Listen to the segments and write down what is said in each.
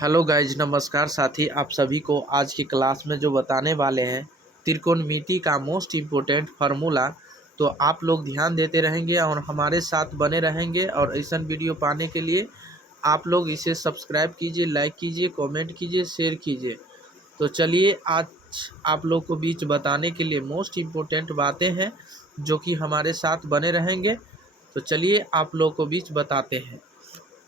Hello guys, नमस्कार साथी। आप सभी को आज की क्लास में जो बताने वाले हैं त्रिकोणमिति का मोस्ट इम्पोर्टेंट फार्मूला, तो आप लोग ध्यान देते रहेंगे और हमारे साथ बने रहेंगे। और ऐसा वीडियो पाने के लिए आप लोग इसे सब्सक्राइब कीजिए, लाइक कीजिए, कमेंट कीजिए, शेयर कीजिए। तो चलिए आज आप लोग को बीच बताने के लिए मोस्ट इम्पोर्टेंट बातें हैं जो कि हमारे साथ बने रहेंगे। तो चलिए आप लोग को बीच बताते हैं।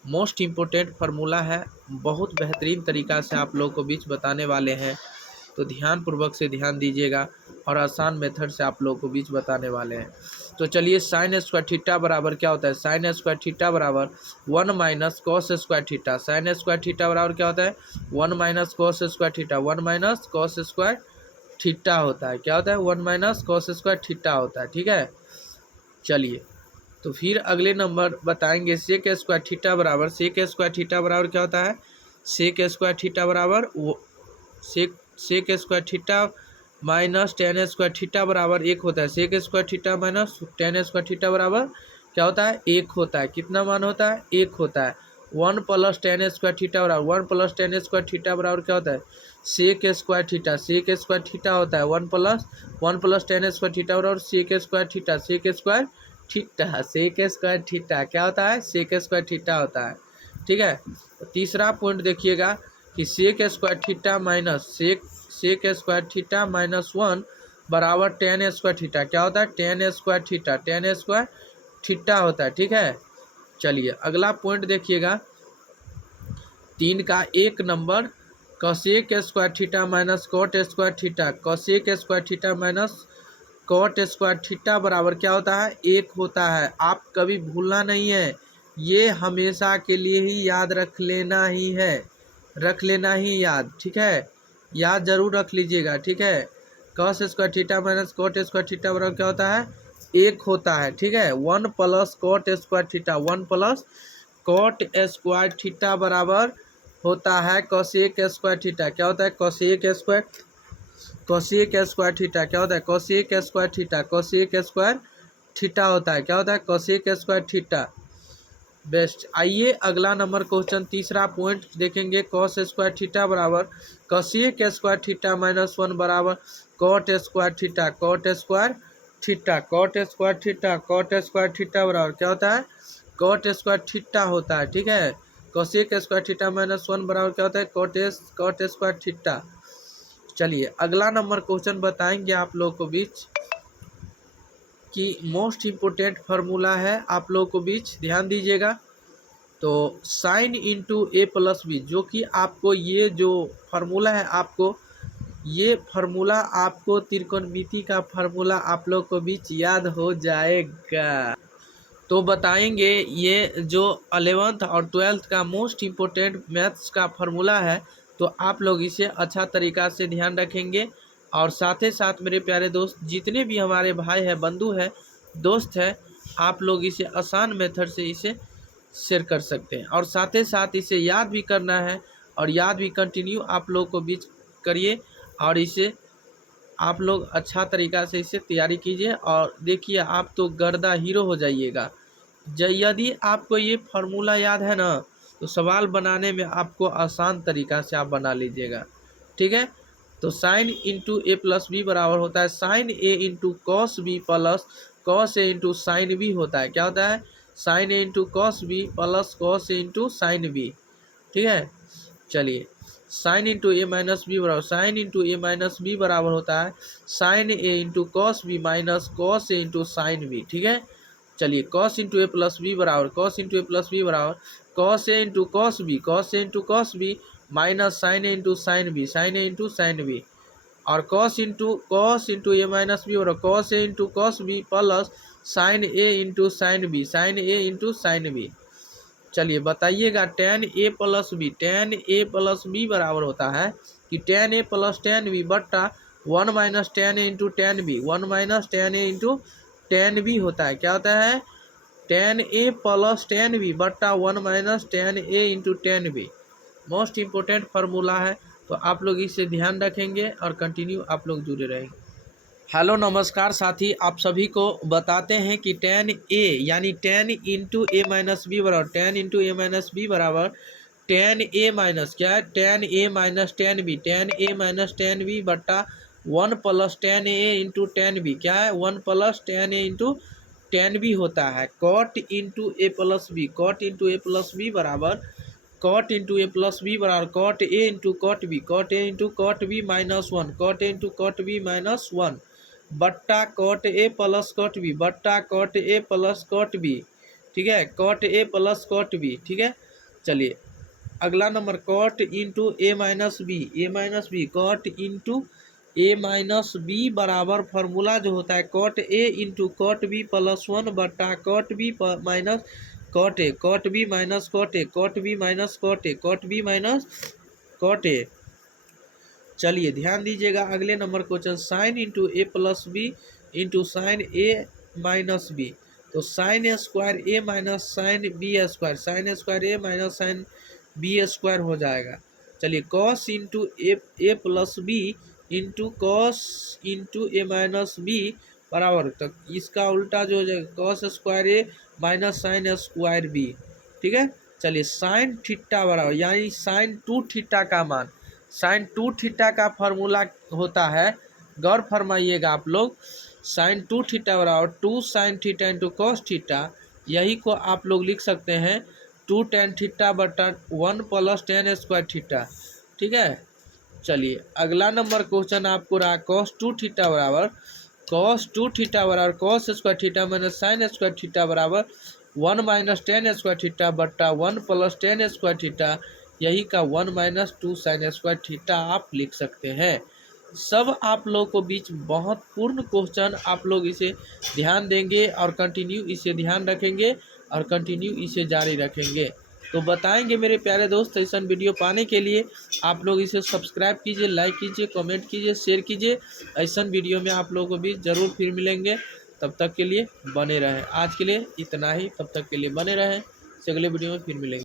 मोस्ट इम्पोर्टेंट फार्मूला है, बहुत बेहतरीन तरीक़ा से आप लोग को बीच बताने वाले हैं। तो ध्यानपूर्वक से ध्यान दीजिएगा और आसान मेथड से आप लोग को बीच बताने वाले हैं। तो चलिए, साइन स्क्वायर थीटा बराबर क्या होता है? साइन स्क्वायर थीटा बराबर 1 minus cos square theta. Sign square theta बराबर क्या होता है? 1 minus cos square theta. 1 minus cos square theta होता है। क्या होता है? 1 माइनस कॉस स्क्वायर थीटा होता है। ठीक है, चलिए तो फिर अगले नंबर बताएंगे सेक स्क्वायर थीटा बराबर। सेक स्क्वायर थीटा बराबर क्या होता है? सेक स्क्वायर थीटा बराबर sec square theta minus tan square theta बराबर 1 होता है। Sec square theta minus tan square theta बराबर क्या होता है? 1 होता है। कितना मान होता है? 1 होता है। 1 प्लस टेन स्क्वायर थीटा बराबर 1 प्लस टेन स्क्वायर थीटा बराबर क्या होता है? Sec square theta. Sec square theta होता है 1 प्लस टेन स्क्वायर थीटा बराबर sec square theta. Sec square theta, sec square theta क्या होता है? सेक स्क्वायर थीटा होता है। ठीक है, तो तीसरा पॉइंट देखिएगा कि sec square theta minus sec square theta minus 1 बराबर टेन स्क्वायर थीटा। क्या होता है? Tan square theta. Tan square theta होता है। ठीक है, चलिए अगला पॉइंट देखिएगा 3 का 1 number, cosec square theta minus cot square theta. Cosec square theta minus cot square theta बराबर क्या होता है? 1 होता है। आप कभी भूलना नहीं है, ये हमेशा के लिए ही याद रख लेना ही है, रख लेना ही याद। ठीक है, याद जरूर रख लीजिएगा। ठीक है, cos square theta minus cot square theta बराबर क्या होता है? 1 होता है। ठीक है, 1 plus cot square theta. 1 plus cot square theta बराबर होता है कॉसेक स्क्वायर थीटा। क्या होता है? Cosec square square theta. क्या होता है? Cosec square theta. Cosec square theta होता है। क्या होता है? Cosec square theta. बेस्ट। आइए अगला नंबर क्वेश्चन, तीसरा पॉइंट देखेंगे। कॉस स्क्वायर थीटा बराबर कॉसेक स्क्वायर थीटा माइनस 1 बराबर cot square theta. Cot square theta. Cot square theta. Cot square theta बराबर क्या होता है? कॉट स्क्वायर थीटा होता है। ठीक है, कॉसेक स्क्वायर थीटा माइनस 1 बराबर क्या होता है? Cot square theta. चलिए अगला नंबर क्वेश्चन बताएंगे आप लोग को बीच कि मोस्ट इम्पोर्टेंट फार्मूला है, आप लोग को बीच ध्यान दीजिएगा। तो sine into A plus B, जो कि आपको ये जो फार्मूला है, आपको ये फार्मूला आपको त्रिकोणमिति का फार्मूला आप लोग को बीच याद हो जाएगा। तो बताएंगे ये जो 11th और 12th का मोस्ट इम्पोर्टेंट मैथ्स का फार्मूला है, तो आप लोग इसे अच्छा तरीक़ा से ध्यान रखेंगे। और साथ ही साथ मेरे प्यारे दोस्त, जितने भी हमारे भाई हैं, बंधु हैं, दोस्त हैं, आप लोग इसे आसान मेथड से इसे शेयर कर सकते हैं। और साथ ही साथ इसे याद भी करना है, और याद भी कंटिन्यू आप लोग को बीच करिए। और इसे आप लोग अच्छा तरीक़ा से इसे तैयारी कीजिए और देखिए आप तो गर्दा हीरो हो जाइएगा। यदि आपको ये फार्मूला याद है ना, तो सवाल बनाने में आपको आसान तरीक़ा से आप बना लीजिएगा। ठीक है, तो sine into A plus B बराबर होता है sine A into cos B plus cos A into sine B होता है। क्या होता है? Sine A into cos B plus cos A into sine B. ठीक है, चलिए sine into A minus B बराबर sine into A minus B बराबर होता है sine A into cos B minus cos A into sine B. ठीक है, चलिए cos into A plus B बराबर cos into A plus B बराबर cos A into cos B into cos B minus sine A into sine A into sine B. और cos into A minus B बराबर cos A into cos B plus sine A into sine A into sine B. चलिए बताइएगा ten A plus B बराबर होता है कि tan A plus tan B बट्टा 1 minus tan A into tan B. 1 minus tan A into tan B होता है। क्या होता है? Tan A plus tan B बट्टा 1 minus tan A into tan B. Most important formula है, तो आप लोग इसे ध्यान रखेंगे और कंटिन्यू आप लोग जुड़े रहेंगे। हेलो नमस्कार साथी, आप सभी को बताते हैं कि टेन ए यानी ten into A minus B बराबर ten into A minus B बराबर टेन ए माइनस क्या है, टेन ए माइनस टेन बी, टेन ए माइनस टेन बी बट्टा one plus ten A into tan B, क्या है, one plus ten A into tan B होता है। Cot into A plus B, cot into A plus B बराबर cot into A plus B बराबर cot A into cot B, cot A into cot B minus one, cot A into cot B minus one बट्टा cot A plus cot B बट्टा cot A plus cot B, ठीक है, cot A plus cot B, ठीक है। चलिए अगला number cot into A minus B, A minus B, cot into A minus B बराबर formula जो होता है cot A into cot B plus one बट्टा cot B minus cot A, cot B minus cot A, cot B minus cot A, cot B minus cot A. चलिए ध्यान दीजिएगा अगले number question, sine into A plus B into sine A minus B, तो sine square A minus sine B square, sine square A minus sine B square हो जाएगा। चलिए cos into A plus B into cos into A minus B बराबर, तो इसका उल्टा जो हो जाएगा cos square A minus sine square B, ठीक है। चलिए साइन थीटा बराबर यानी साइन टू थीटा का मान, साइन टू थीटा का फॉर्मूला होता है, गौर फरमाइएगा आप लोग, साइन टू थीटा बराबर two sine theta into cos theta, यही को आप लोग लिख सकते हैं टू टेन थीटा बटा one plus tan square theta, ठीक है। चलिए अगला नंबर क्वेश्चन आपको रहा कॉस टू थीटा बराबर कॉस टू थीटा बराबर cos square theta minus sine square theta बराबर one minus tan square theta बट्टा one plus tan square theta, यही का one minus two sign square theta आप लिख सकते हैं। सब आप लोग को बीच बहुत पूर्ण क्वेश्चन, आप लोग इसे ध्यान देंगे और कंटिन्यू इसे ध्यान रखेंगे और कंटिन्यू इसे जारी रखेंगे तो बताएंगे मेरे प्यारे दोस्त। ऐसा वीडियो पाने के लिए आप लोग इसे सब्सक्राइब कीजिए, लाइक कीजिए, कमेंट कीजिए, शेयर कीजिए। ऐसा वीडियो में आप लोगों को भी ज़रूर फिर मिलेंगे, तब तक के लिए बने रहें। आज के लिए इतना ही, तब तक के लिए बने रहें, अगले वीडियो में फिर मिलेंगे।